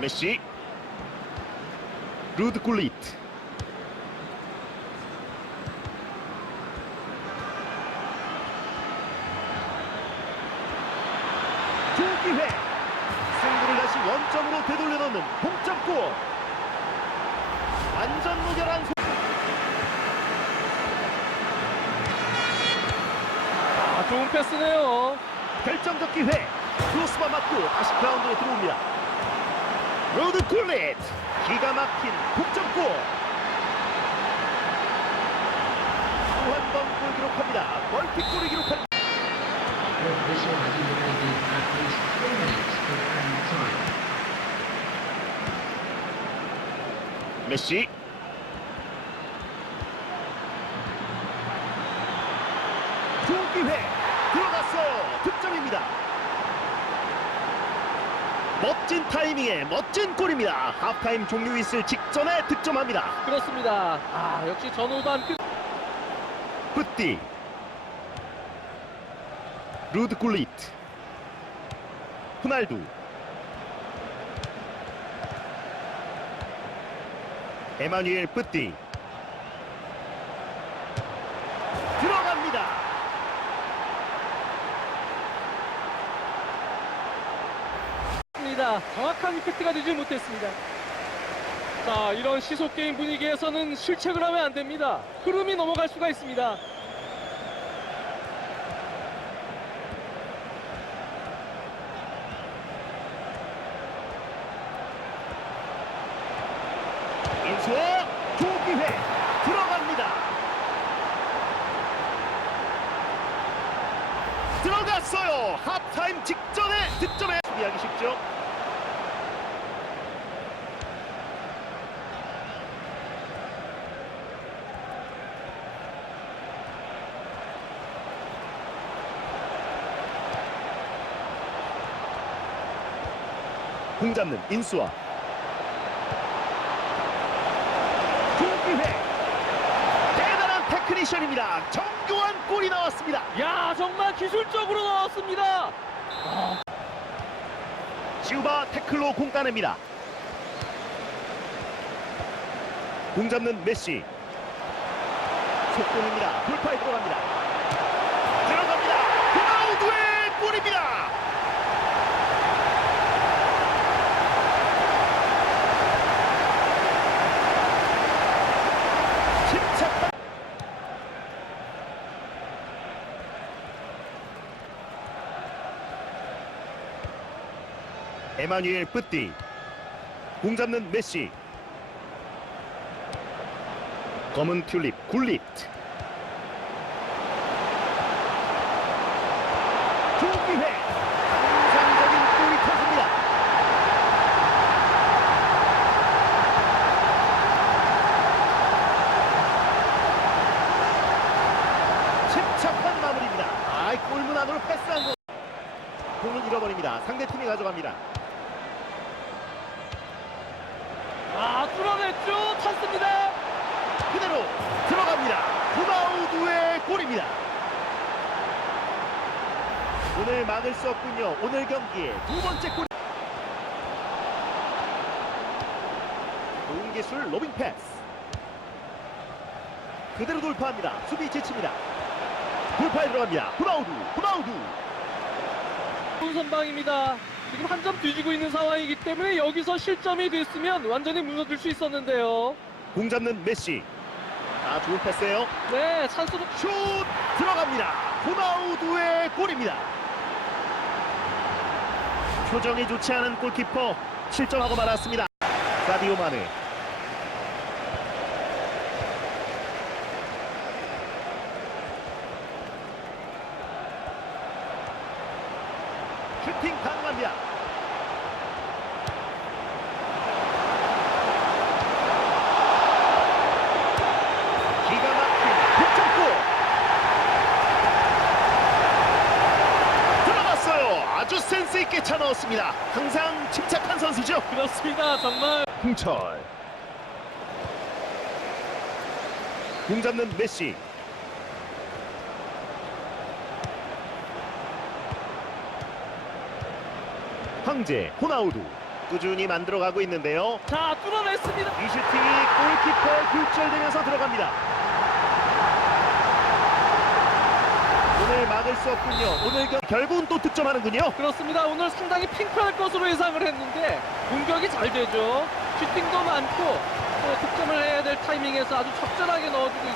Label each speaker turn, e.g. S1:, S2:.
S1: 메시 루드 굴리트. 두 기회. 승부를 다시 원점으로 되돌려놓는 동점골. 완전 무결한 소...
S2: 아, 좋은 패스네요.
S1: 결정적 기회. 크로스만 맞고 다시 그라운드로 들어옵니다 로드 굴릿. 기가 막힌 동점골. 또한번골 기록합니다. 멀티골을
S3: time.
S1: 메시. 좋은 기회. 들어갔어요 득점입니다 멋진 타이밍에 멋진 골입니다. 하프타임 종료 있을 직전에 득점합니다.
S2: 그렇습니다. 아, 역시 전후반 끝.
S1: 뿌띠. 루드 굴리트. 후날두. 에마뉴엘 뿌띠 들어갑니다
S2: 정확한 임팩트가 되지 못했습니다. 자, 이런 시속 게임 분위기에서는 실책을 하면 안 됩니다. 흐름이 넘어갈 수가 있습니다.
S1: 인수어 조기회 들어갑니다 들어갔어요 하프타임 직전에 득점에 수비하기 쉽죠 공 잡는 인수아 조기회 대단한 테크니션입니다 정교한 골이 나왔습니다
S2: 야, 정말 기술적으로 나왔습니다.
S1: 지우바 태클로 공 따냅니다. 공 잡는 메시. 속공입니다. 돌파에 들어갑니다. 들어갑니다. 호나우두의 골입니다. 침착한 에마뉴엘 뿌띠. 공 잡는 메시. 검은 튤립 굴릿 조기회. 상상적인 골이 터집니다. 침착한 마무리입니다. 아이 골문 안으로 패스한 거 공을 잃어버립니다. 상대팀이 가져갑니다
S2: 아, 뚫어냈죠. 찼습니다.
S1: 그대로 들어갑니다. 호나우두의 골입니다. 오늘 막을 수 없군요. 오늘 경기의 두 번째 골. 좋은 기술 로빙 패스. 그대로 돌파합니다. 수비 지칩니다. 돌파에 들어갑니다. 호나우두, 호나우두.
S2: 좋은 선방입니다. 지금 한 점 뒤지고 있는 상황이기 때문에 여기서 실점이 됐으면 완전히 무너질 수 있었는데요.
S1: 공 잡는 메시. 아, 좋은 패스예요.
S2: 네, 찬스도
S1: 슛 들어갑니다. 호나우두의 골입니다. 표정이 좋지 않은 골키퍼 실점하고 말았습니다. 사디오 마네. 슈팅 가능합니다. 기가 막힌 득점골. 들어갔어요. 아주 센스 있게 차 넣었습니다. 항상 침착한 선수죠.
S2: 그렇습니다. 정말.
S1: 홍철. 공 잡는 메시 황제 호나우두 꾸준히 만들어가고 있는데요.
S2: 자, 뚫어냈습니다.
S1: 이 슈팅이 골키퍼에 굴절되면서 들어갑니다. 오늘 막을 수 없군요. 오늘 경- 결국은 또 득점하는군요.
S2: 그렇습니다. 오늘 상당히 핑크할 것으로 예상을 했는데 공격이 잘 되죠. 슈팅도 많고 또 득점을 해야 될 타이밍에서 아주 적절하게 넣어주고.